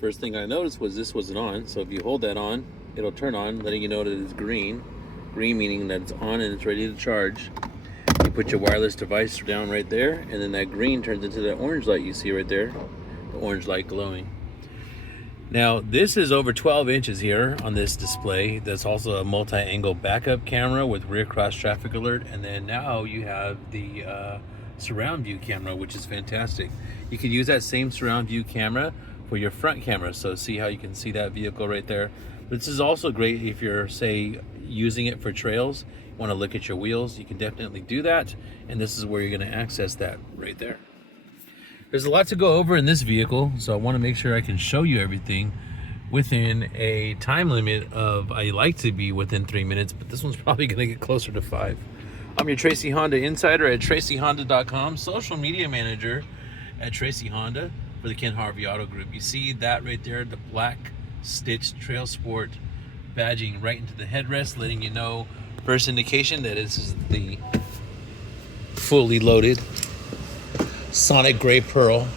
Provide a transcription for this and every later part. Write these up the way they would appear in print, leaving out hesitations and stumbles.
First thing I noticed was this wasn't on. So if you hold that on, it'll turn on, letting you know that it's green. Green meaning that it's on and it's ready to charge. You put your wireless device down right there, and then that green turns into that orange light you see right there, the orange light glowing. Now this is over 12 inches here on this display. That's also a multi-angle backup camera with rear cross traffic alert, and then now you have the surround view camera, which is fantastic. You could use that same surround view camera for your front camera, so see how you can see that vehicle right there. This is also great if you're, say, using it for trails, you want to look at your wheels, you can definitely do that, and this is where you're going to access that right there. There's a lot to go over in this vehicle, so I want to make sure I can show you everything within a time limit of, I like to be within 3 minutes, but this one's probably going to get closer to 5. I'm your Tracy Honda insider at tracyhonda.com, social media manager at Tracy Honda for the Ken Harvey Auto Group. You see that right there, the black stitched Trailsport badging right into the headrest, letting you know, first indication that this is the fully loaded Sonic Gray Pearl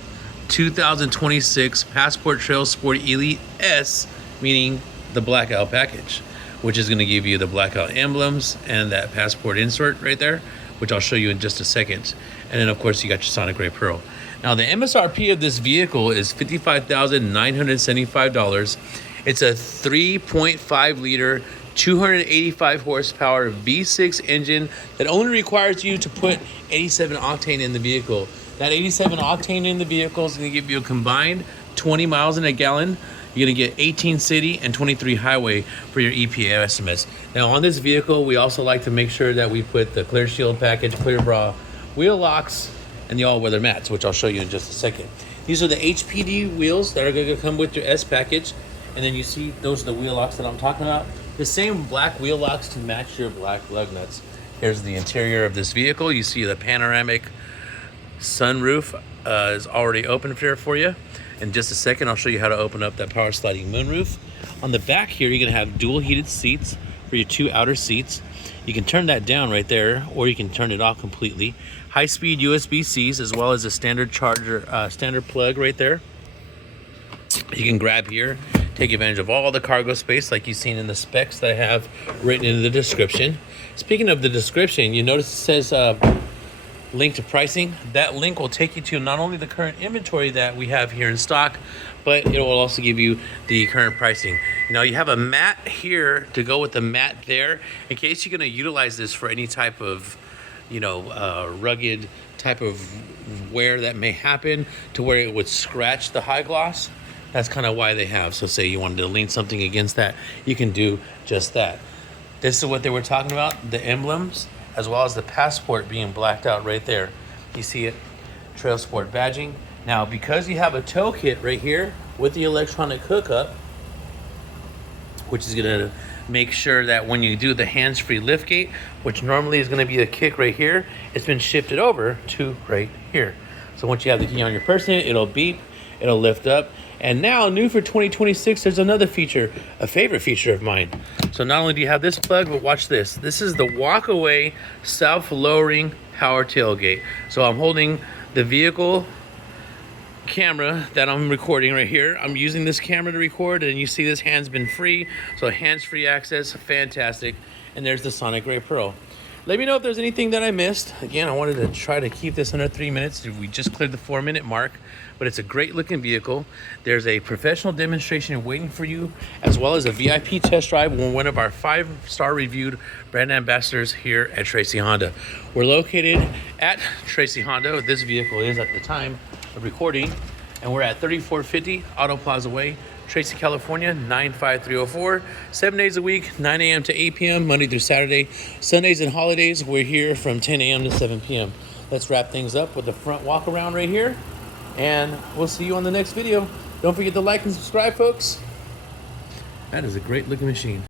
2026 Passport Trailsport Elite S, meaning the blackout package, which is going to give you the blackout emblems and that passport insert right there, which I'll show you in just a second. And then of course you got your Sonic Gray Pearl. Now the MSRP of this vehicle is $55,975. It's a 3.5 liter 285 horsepower V6 engine that only requires you to put 87 octane in the vehicle. That 87 octane in the vehicle is going to give you a combined 20 miles in a gallon. You're going to get 18 city and 23 highway for your EPA estimates. Now on this vehicle, we also like to make sure that we put the clear shield package, clear bra, wheel locks, and the all-weather mats, which I'll show you in just a second. These are the HPD wheels that are going to come with your S package. And then you see those are the wheel locks that I'm talking about. The same black wheel locks to match your black lug nuts. Here's the interior of this vehicle. You see the panoramic sunroof is already open here for you. In just a second, I'll show you how to open up that power sliding moonroof. On the back here, you're gonna have dual heated seats for your 2 outer seats. You can turn that down right there, or you can turn it off completely. High-speed USB-Cs, as well as a standard charger, standard plug right there. You can grab here, take advantage of all the cargo space like you've seen in the specs that I have written in the description. Speaking of the description, you notice it says link to pricing. That link will take you to not only the current inventory that we have here in stock, but it will also give you the current pricing. Now you have a mat here to go with the mat there in case you're going to utilize this for any type of, you know, rugged type of wear that may happen to where it would scratch the high gloss. That's kind of why they have. So say you wanted to lean something against that, you can do just that. This is what they were talking about, the emblems, as well as the passport being blacked out right there. You see it, Trailsport badging. Now, because you have a tow kit right here with the electronic hookup, which is gonna make sure that when you do the hands-free liftgate, which normally is gonna be a kick right here, it's been shifted over to right here. So once you have the key on your person, it'll beep, it'll lift up. And now, new for 2026, there's another feature, a favorite feature of mine. So not only do you have this plug, but watch this. This is the walk-away self-lowering power tailgate. So I'm holding the vehicle camera that I'm recording right here. I'm using this camera to record, and you see this hand's been free. So hands-free access, fantastic. And there's the Sonic Gray Pearl. Let me know if there's anything that I missed. Again, I wanted to try to keep this under 3 minutes. We just cleared the 4-minute mark, but it's a great looking vehicle. There's a professional demonstration waiting for you, as well as a VIP test drive with one of our 5-star reviewed brand ambassadors here at Tracy Honda. We're located at Tracy Honda. This vehicle is at the time of recording, and we're at 3450 Auto Plaza Way, Tracy, California, 95304. 7 days a week, 9 a.m. to 8 p.m., Monday through Saturday. Sundays and holidays, we're here from 10 a.m. to 7 p.m. Let's wrap things up with the front walk around right here, and we'll see you on the next video. Don't forget to like and subscribe, folks. That is a great looking machine.